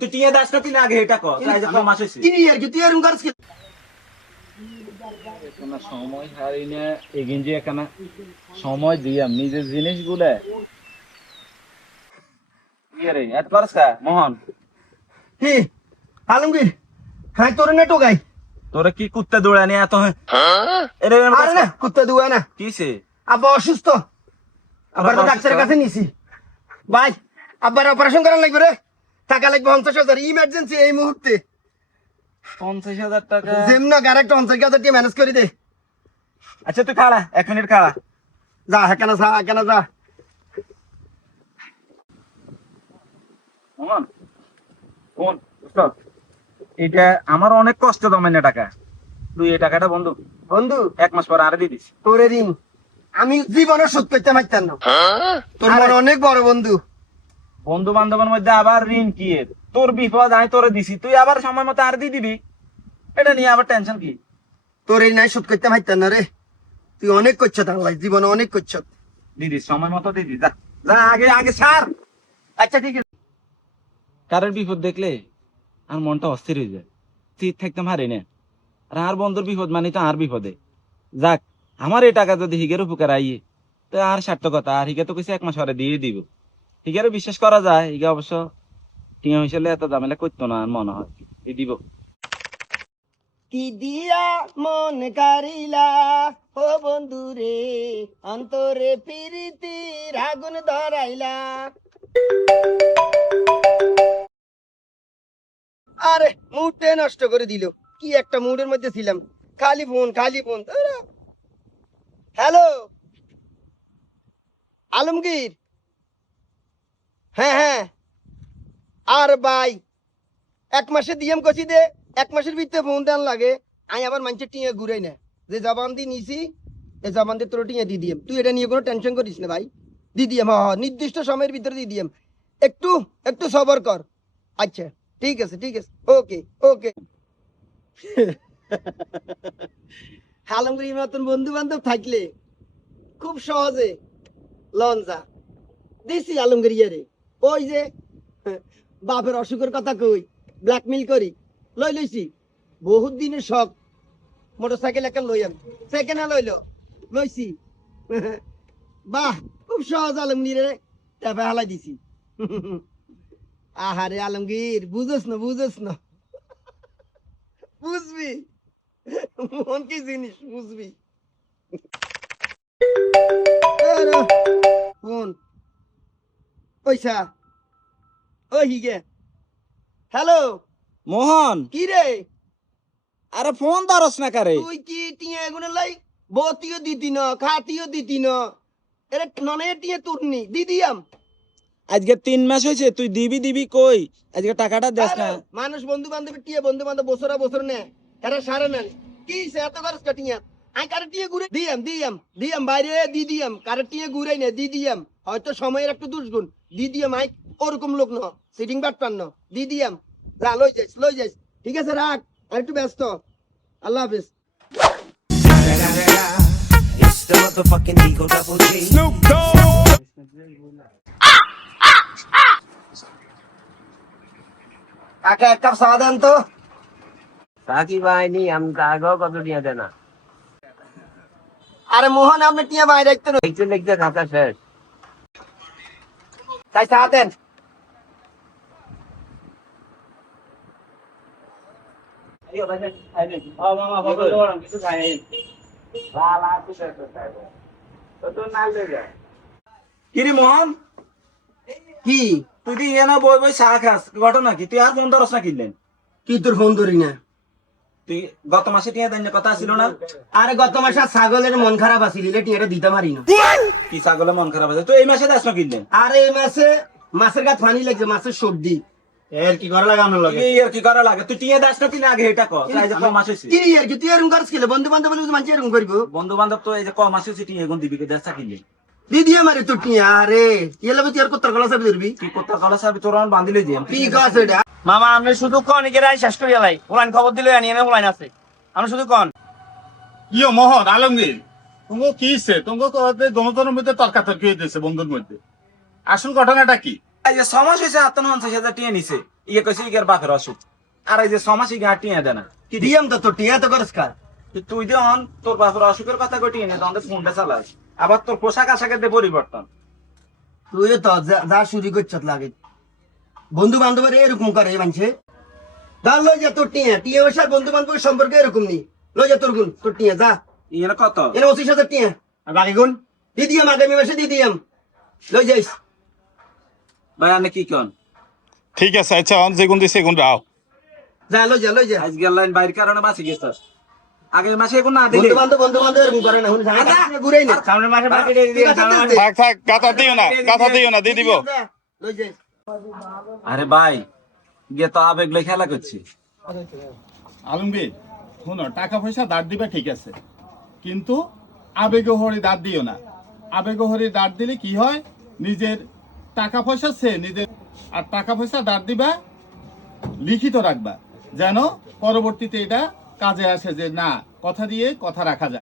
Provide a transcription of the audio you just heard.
তুই টিয়া দাস না কিনা আগে এটা কর তাই যে কমাস হইছে কি আর কি তুই এরকম করছ কি কোনো সময় হারি না এগিন যে এখানে সময় দিয়াম নিজের জিনিসগুলো ইয়ে এত করস কা মোহন কি আলমগীর হ্যাঁ তোর না টোকাই তোরা কি কুত্তা দৌড়ানি এত এরে আরে না কুত্তা দুয়া না কিসে আব্বা অসুস্থ আবার তো ডাক্তারের কাছে নিছি ভাই আব্বার অপারেশন করা লাগবে রে টাকা লাগবে 50,000 ইমার্জেন্সি এই মুহূর্তে 50,000 টাকা যেমন আরেকটা 50,000 টাকা ম্যানেজ করে দে আচ্ছা তুই খাড়া 1 মিনিট খাড়া যা হেকানা যা মোহন কোন স্টপ এটা আমার অনেক কষ্ট জমাইনা টাকা তুই এই টাকাটা বন্ধু বন্ধু 1 মাস পর আরে দিয়ে দিস তোরে ঋণ আমি জীবনে শোধ করতে পারতাম না তোর মনে অনেক বড় বন্ধু বন্ধু বান্ধবের মধ্যে আবার ঋণ কি এর তোর বিপদ আমি তোরে দিছি তুই আবার সময় মতো আর দিয়ে দিবি এটা নিয়ে আবার টেনশন কি তোর এই নাই শোধ করতে পারতাম না রে তুই অনেক করছ আল্লাহ জীবনে অনেক করছ দিদি সময় মতো দিদি যা যা আগে আগে সার আচ্ছা ঠিক আছে কারোর বিপদ দেখলে আর মনটা অস্থির হয়ে যায় স্থির থাকতে হারি না আর বন্ধুর বিপদ মানে তো আর বিপদে যাক আমার এই টাকা যদি হিগের উপকার আইয়ে তো আর সার্থকতা আর হিগে তো কিছু 1 মাস পরে দিয়ে দিব হিগেরও বিশ্বাস করা যায় হিগে অবশ্য টিয়া হিসেবে এত ঝামেলা করতো না আর মনে হয় দিয়ে দিব কি দিয়া মন কারিলা ও বন্ধু রে অন্তরে প্রীতির আগুন ধরাইলা আরে মুডে নষ্ট করে দিল কি একটা মুডের মধ্যে ছিলাম খালি ফোন হ্যালো আলমগীর হ্যাঁ আর ভাই 1 মাসে দিয়াম কছি দে 1 মাসের ভিতরে ফোন দেন লাগে আমি আবার মানুষের টিয়া ঘুরাই না যে জবান দিয়ে নিছি এই জবান দিয়ে তোর টিয়া দিয়ে দিয়াম তুই এটা নিয়ে কোনো টেনশন করিস না ভাই দিয়ে দিয়াম নির্দিষ্ট সময়ের ভিতরে দিয়ে দিয়াম একটু সবর কর আচ্ছা ঠিক আছে ওকে আলমগীর মতন বন্ধু বান্ধব থাকলে খুব সহজে লঞ্চা দিছি আলমগীরিয়ারে ওই যে বাপের অসুখের কথা কই ব্ল্যাকমেল করি লইছি বহুত দিনের শখ মোটরসাইকেল একটা লইয়াম সেকেন্ড হ্যান্ড লইছি বাহ খুব সহজ আলমগীরে ট্যাপে হালাই দিছি আহারে আলমগীর বুঝোস না বুঝবি মন কি জিনিস বুঝবি ফোন পয়সা ও হিগে হ্যালো মোহন কি রে আরে ফোন ধরস না কারে তুই কি টিয়া এগুলো লাই বতিও দিতি না খাতিও দিতি না এরে ননে টিয়া তুরনি দিদিয়াম আজকে 3 মাস হয়েছে তুই দিবি কই আজকে টাকাটা দেস না মানুষ বন্ধু বান্ধব টিয়া বন্ধু বান্ধব বছর নে এরা সারে নেন কি সে এত খরচ কাটিয়া আই কারে টিয়া ঘুরে দিয়াম বাইরে দিদিয়াম কারে টিয়া ঘুরাই না দিদিয়াম হয়তো সময়ের একটু দুষ্গুণ দিদিয়াম আই ওরকম লোক ন সিটিং বাট পান না দিদিয়াম যা লই যাইস ঠিক আছে রাখ আর একটু ব্যস্ত আল্লাহ হাফেজ It's the motherfucking Eagle Double G. Snoop কাকা এক কাপ চা দেন তো সাকি বাইনি আমি আগেও কত নিয়ে দেয় না আরে মোহন আপনি টিয়া বাইরে রাখতে লিখতে খাতা শেষ তাই চা দেন কিরে মোহন কি তুই কি এনা বই চা খাস ঘটনা কি তুই আর ফোন ধরস না কিনলেন কি তোর ফোন ধরি না তুই গত মাসে টিয়া দেন কথা ছিল না আরে গত মাসে ছাগলের মন খারাপ আছিল টিয়াটা দিতে পারি না কি ছাগলের মন খারাপ আছে তুই এই মাসে দাস না কিনলেন আরে এই মাসে মাছের গাছ পানি লাগছে মাছের সর্দি এর কি করা লাগানো লাগে এই আর কি করা লাগে তুই টিয়া দাস না কিনা আগে এটা কর তাই যে কম মাস হইছে কি আর কি তুই এরকম করছ কি বন্ধু বান্ধব বলে মানুষ এরকম করবো বন্ধু বান্ধব তো এই যে কম মাস হইছে টিয়া এখন দিবি কে দাসা কিনলে দিদি আমারে তো টিয়া আরে এলা তুই আর কত গলা চাবি ধরবি কি করতে কলা সাবি তোর আমার বান্ধিলে দিম কি গাছ এটা মামা আপনি শুধু কন এগেরাই শেষ করিয়া লাই ওলাইন খবর দিলে আনি এনে ওলাইন আছে আপনি শুধু কন ইয়ো মোহন আলমগীর তোমাকে কি তোমাকে দোনোজনের মধ্যে তর্কাতর্কি হইতেছে বন্ধুর মধ্যে আসল ঘটনাটা কি এই যে 6 মাস হয়েছে 50,000 টিয়া নিছে ইয়ে কইছে ইগের বাপের অসুখ আর এই যে 6 মাস ইগে আর টিয়া দেয় না কি দিয়াম তো তোর টিয়া তো করস কার তুই যে অন তোর বাপের অসুখের কথা কই টিয়া নে তখন ফোনটা চালাস আবার তোর পোশাক আশাকের দিয়ে পরিবর্তন তুই তো যা চুরি করছত লাগে বন্ধু বান্ধবের এরকম করে এই মানুষে যা লই যা তোর টিয়া টিয়া পয়সার বন্ধু বান্ধবের সম্পর্কে এরকম নেই লই যা তোর গুণ তোর টিয়া যা ইয়ে কত এনে 25,000 টিয়া আর বাকি গুণ দিদিয়াম আগামী মাসে দিদিয়াম লই যাইস ভাই আপনি কি কন ঠিক আছে আচ্ছা অন যেগুন দিছে এগুন রাও যা লই যা আজ গেলাইন বাইর কারণে বাঁচি গেছস আগে মাসে এখন না দিলে বন্ধু বান্ধব এরকম করে না ঘুরাই না সামনের মাসে বাকি দিয়ে দিও সামনের মাসে থাক থাক গাথা দিও না দিয়ে দিব লই যাইস আরে ভাই গিয়ে তো আবেগ লই খেলা করছি আলমগীর শোনো টাকা পয়সা দাঁড় দিবা ঠিক আছে কিন্তু আবেগ হরি দাঁড় দিও না আবেগ হরি দাঁড় দিলে কি হয় নিজের টাকা পয়সা সে নিজের আর টাকা পয়সা দাঁড় দিবা লিখিত রাখবা যেন পরবর্তীতে এটা কাজে আসে যে না কথা দিয়ে কথা রাখা যায়